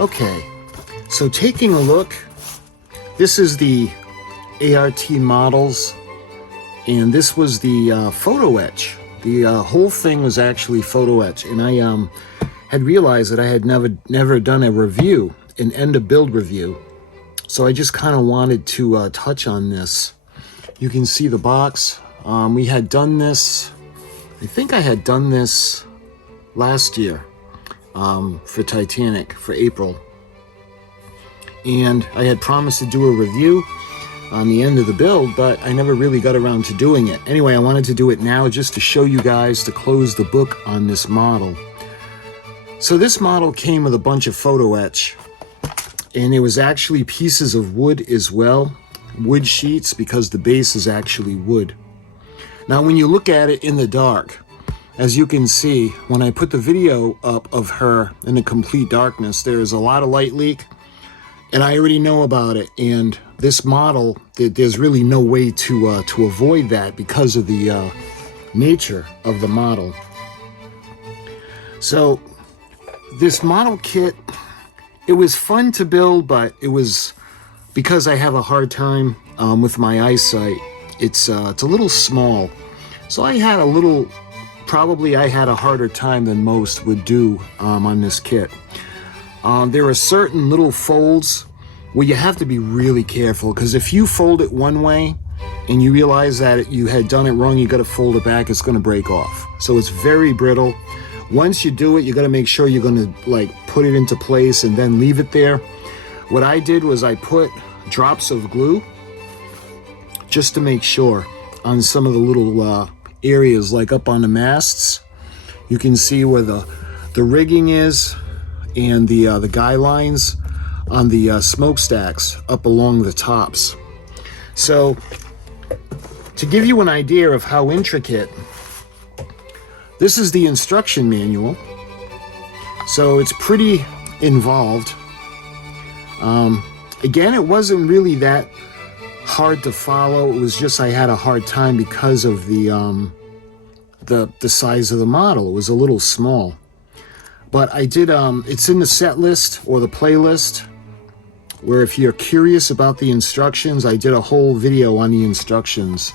Okay, so taking a look, this is the ART models, and this was the photo etch. The whole thing was actually photo etch, and I had realized that I had never done a review, an end of build review, so I just kind of wanted to touch on this. You can see the box. We had done this, I think I had done this last year. For Titanic, for April. And I had promised to do a review on the end of the build, but I never really got around to doing it. Anyway, I wanted to do it now just to show you guys, to close the book on this model. So this model came with a bunch of photo etch, and it was actually pieces of wood as well, wood sheets, because the base is actually wood. Now when you look at it in the dark, as you can see, when I put the video up of her in the complete darkness, there is a lot of light leak, and I already know about it. And this model, there's really no way to avoid that because of the nature of the model. So this model kit, it was fun to build, but it was, because I have a hard time with my eyesight, it's a little small. So I had a little, probably I had a harder time than most would do on this kit. There are certain little folds where you have to be really careful, because if you fold it one way and you realize that you had done it wrong, you got to fold it back, it's going to break off. So it's very brittle. Once you do it, you got to make sure you're going to like put it into place and then leave it there. What I did was I put drops of glue just to make sure on some of the little areas, like up on the masts. You can see where the rigging is, and the guy lines on the smokestacks up along the tops. So to give you an idea of how intricate, this is the instruction manual, so it's pretty involved. Again, it wasn't really that hard to follow. It was just I had a hard time because of the size of the model. It was a little small. But I did, it's in the set list or the playlist, where if you're curious about the instructions, I did a whole video on the instructions,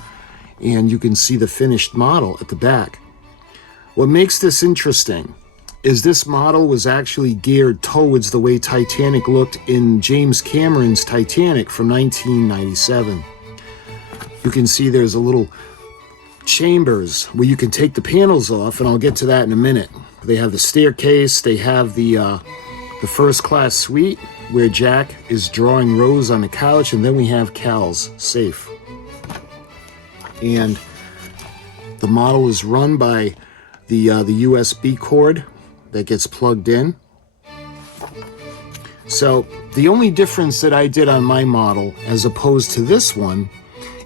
and you can see the finished model at the back. What makes this interesting is this model was actually geared towards the way Titanic looked in James Cameron's Titanic from 1997. You can see there's a little chambers where you can take the panels off, and I'll get to that in a minute. They have the staircase, they have the first class suite where Jack is drawing Rose on the couch, and then we have Cal's safe. And the model is run by the USB cord that gets plugged in. So the only difference that I did on my model as opposed to this one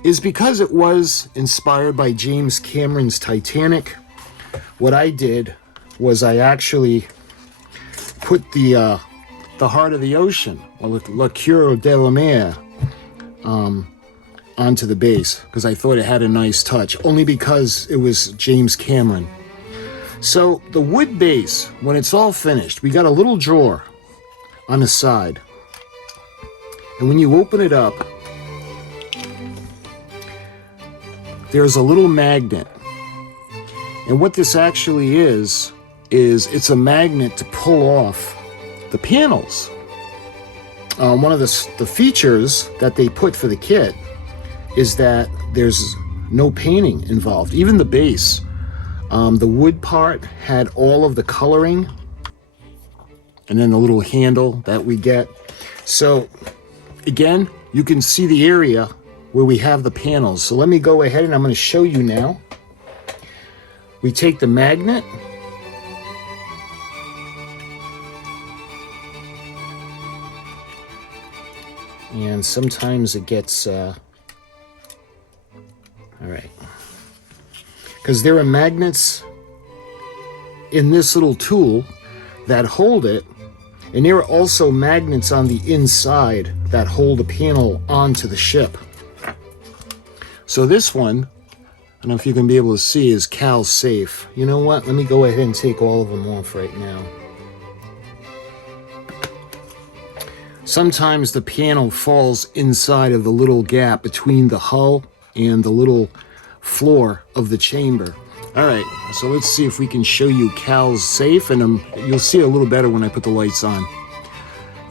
is because it was inspired by James Cameron's Titanic. What I did was I actually put the heart of the ocean, or La Cure de la Mer, onto the base, because I thought it had a nice touch, only because it was James Cameron. So the wood base, when it's all finished, we got a little drawer on the side, and when you open it up, there's a little magnet, And what this actually is it's a magnet to pull off the panels. One of the features that they put for the kit is that there's no painting involved. Even the base, the wood part had all of the coloring, and then the little handle that we get. So again, you can see the area where we have the panels. So let me go ahead and I'm going to show you now. We take the magnet, and sometimes it gets all right, because there are magnets in this little tool that hold it, and there are also magnets on the inside that hold the panel onto the ship. So this one, I don't know if you can be able to see, is Cal's safe. You know what? Let me go ahead and take all of them off right now. Sometimes the panel falls inside of the little gap between the hull and the little floor of the chamber. All right, so let's see if we can show you Cal's safe, and you'll see a little better when I put the lights on.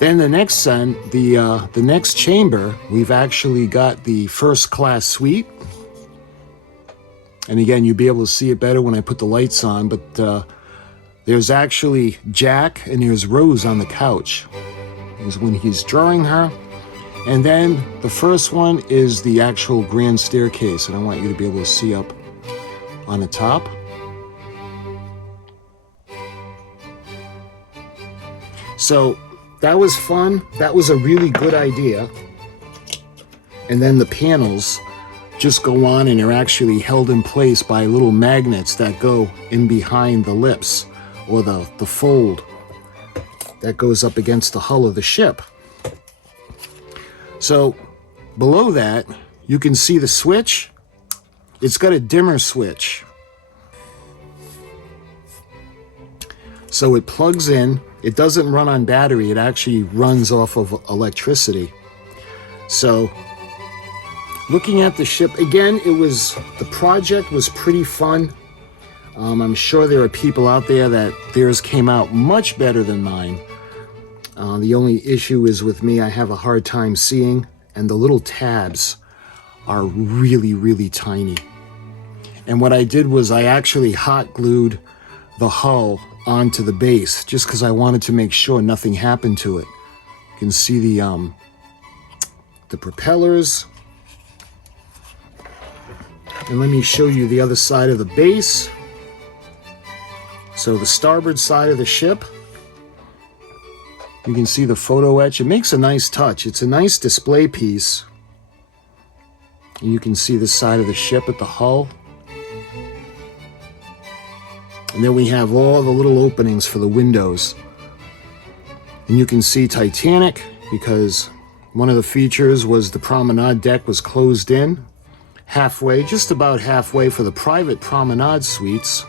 Then the next the next chamber, we've actually got the first class suite. And again, you'll be able to see it better when I put the lights on, but there's actually Jack and there's Rose on the couch. Is when he's drawing her. And then the first one is the actual grand staircase, and I want you to be able to see up on the top. So that was fun. That was a really good idea. And then the panels just go on, and they're actually held in place by little magnets that go in behind the lips, or the fold that goes up against the hull of the ship. So below that, you can see the switch. It's got a dimmer switch. So it plugs in. It doesn't run on battery. It actually runs off of electricity. So looking at the ship, again, the project was pretty fun. I'm sure there are people out there that theirs came out much better than mine. The only issue is with me, I have a hard time seeing, and the little tabs are really, really tiny. And what I did was I actually hot glued the hull onto the base just because I wanted to make sure nothing happened to it. You can see the propellers. And let me show you the other side of the base. So the starboard side of the ship, you can see the photo etch. It makes a nice touch. It's a nice display piece. And you can see the side of the ship at the hull. And then we have all the little openings for the windows. And you can see Titanic, because one of the features was the promenade deck was closed in halfway, just about halfway for the private promenade suites.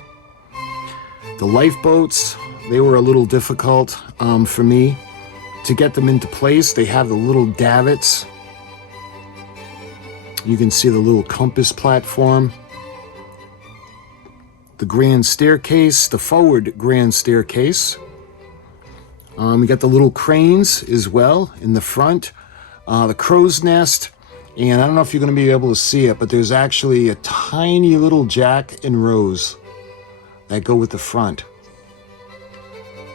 The lifeboats, they were a little difficult for me to get them into place. They have the little davits. You can see the little compass platform. The grand staircase, the forward grand staircase. We got the little cranes as well in the front. The crow's nest. And I don't know if you're going to be able to see it, but there's actually a tiny little Jack and Rose that go with the front.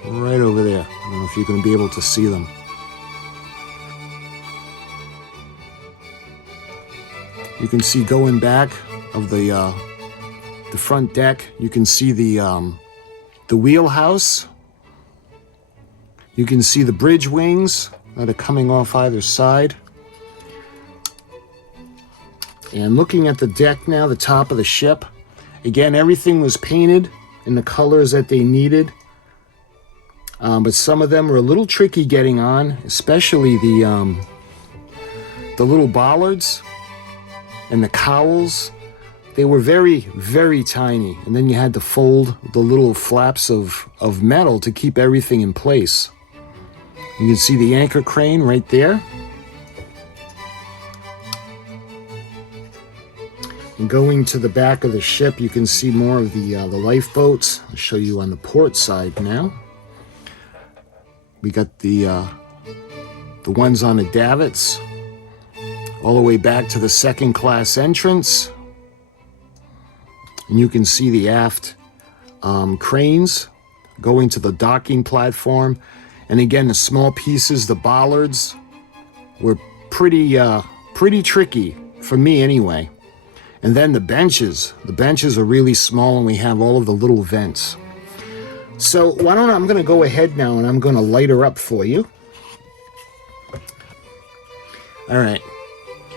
Right over there. I don't know if you're going to be able to see them. You can see going back of the front deck, you can see the wheelhouse. You can see the bridge wings that are coming off either side. And looking at the deck now, the top of the ship, again, everything was painted in the colors that they needed. But some of them were a little tricky getting on, especially the little bollards and the cowls. They were very, very tiny. And then you had to fold the little flaps of metal to keep everything in place. You can see the anchor crane right there. And going to the back of the ship, you can see more of the lifeboats. I'll show you on the port side now. We got the ones on the davits, all the way back to the second class entrance. And you can see the aft cranes going to the docking platform. And again, the small pieces, the bollards, were pretty tricky, for me anyway. And then the benches are really small, and we have all of the little vents. So I'm going to go ahead now and I'm going to light her up for you. All right,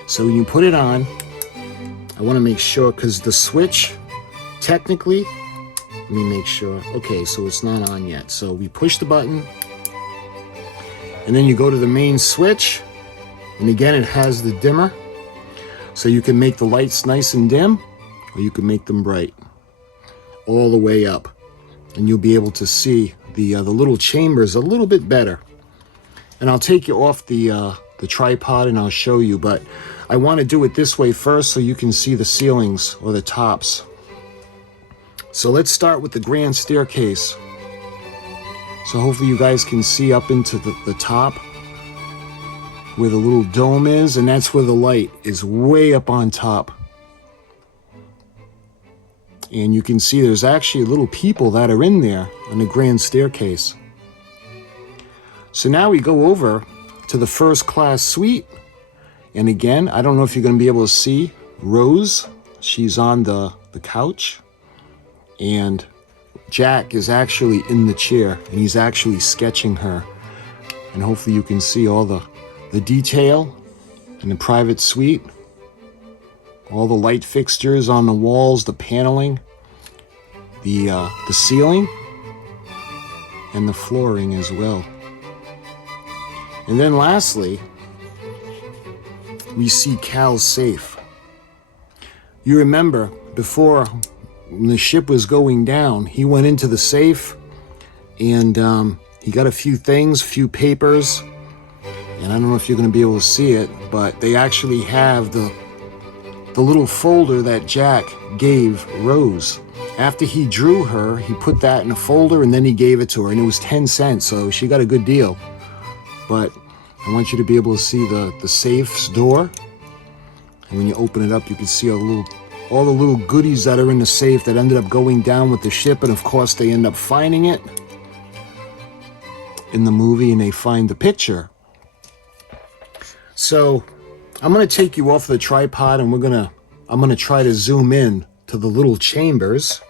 so when you put it on, I want to make sure, because the switch, technically, let me make sure. Okay, so it's not on yet. So we push the button, and then you go to the main switch, and again, it has the dimmer. So you can make the lights nice and dim, or you can make them bright, all the way up. And you'll be able to see the little chambers a little bit better. And I'll take you off the tripod and I'll show you, but I want to do it this way first so you can see the ceilings or the tops. So let's start with the grand staircase. So hopefully you guys can see up into the top where the little dome is, and that's where the light is way up on top. And you can see there's actually little people that are in there on the grand staircase. So now we go over to the first class suite. And again, I don't know if you're going to be able to see Rose. She's on the couch. And Jack is actually in the chair, and he's actually sketching her. And hopefully you can see all the detail in the private suite. All the light fixtures on the walls, the paneling, the ceiling, and the flooring as well. And then lastly, we see Cal's safe. You remember before, when the ship was going down, he went into the safe and he got a few things, few papers, and I don't know if you're going to be able to see it, but they actually have the little folder that Jack gave Rose. After he drew her, he put that in a folder and then he gave it to her, and it was 10 cents, so she got a good deal. But I want you to be able to see the safe's door, and when you open it up, you can see all the little goodies that are in the safe that ended up going down with the ship, and of course they end up finding it in the movie, and they find the picture. So I'm going to take you off the tripod, and I'm going to try to zoom in to the little chambers.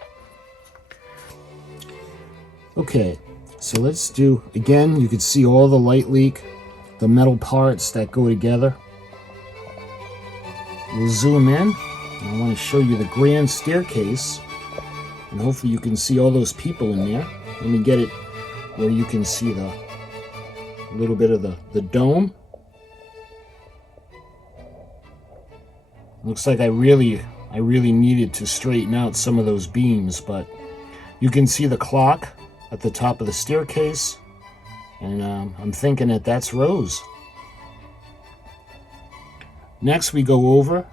Okay, so let's do, again, you can see all the light leak, the metal parts that go together. We'll zoom in. I want to show you the grand staircase, and hopefully you can see all those people in there. Let me get it where you can see a little bit of the dome. Looks like I really needed to straighten out some of those beams, but you can see the clock at the top of the staircase, and I'm thinking that's Rose. Next we go over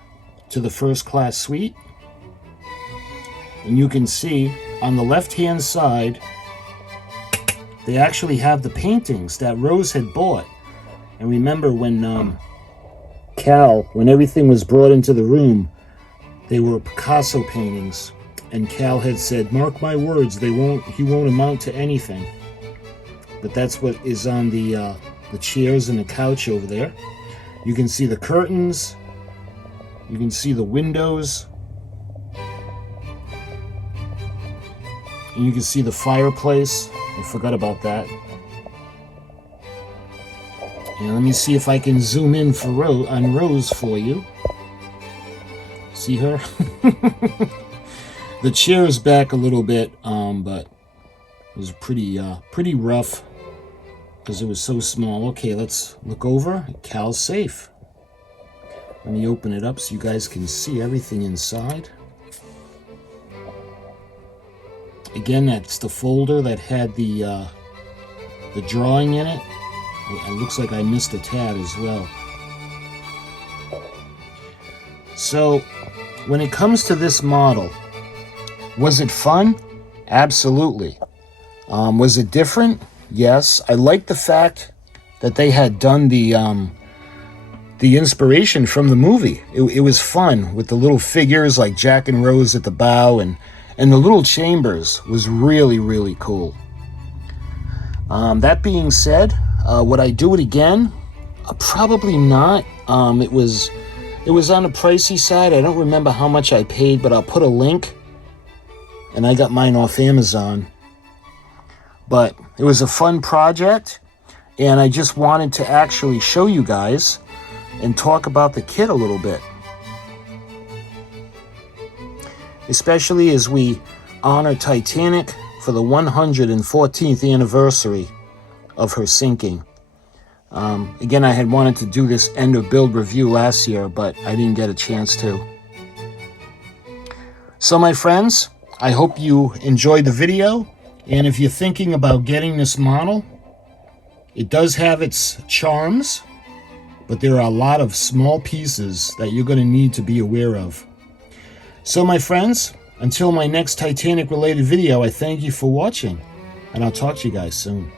to the first class suite, and you can see on the left hand side they actually have the paintings that Rose had bought. And remember when Cal, when everything was brought into the room, they were Picasso paintings, and Cal had said, "Mark my words, he won't amount to anything." But that's what is on the chairs and the couch over there. You can see the curtains. You can see the windows. And you can see the fireplace. I forgot about that. And let me see if I can zoom in on Rose for you. See her? The chair is back a little bit, but it was pretty rough because it was so small. Okay, let's look over. Cal's safe. Let me open it up so you guys can see everything inside. Again, that's the folder that had the drawing in it. It looks like I missed a tab as well. So when it comes to this model, was it fun? Absolutely. Was it different? Yes. I like the fact that they had done the inspiration from the movie. It was fun with the little figures like Jack and Rose at the bow, and the little chambers was really, really cool. That being said, would I do it again? Probably not. It was on the pricey side. I don't remember how much I paid, but I'll put a link. And I got mine off Amazon. But it was a fun project, and I just wanted to actually show you guys and talk about the kit a little bit. Especially as we honor Titanic for the 114th anniversary of her sinking. Again, I had wanted to do this end of build review last year, but I didn't get a chance to. So my friends, I hope you enjoyed the video, and if you're thinking about getting this model, it does have its charms, but there are a lot of small pieces that you're going to need to be aware of. So my friends, until my next Titanic related video, I thank you for watching, and I'll talk to you guys soon.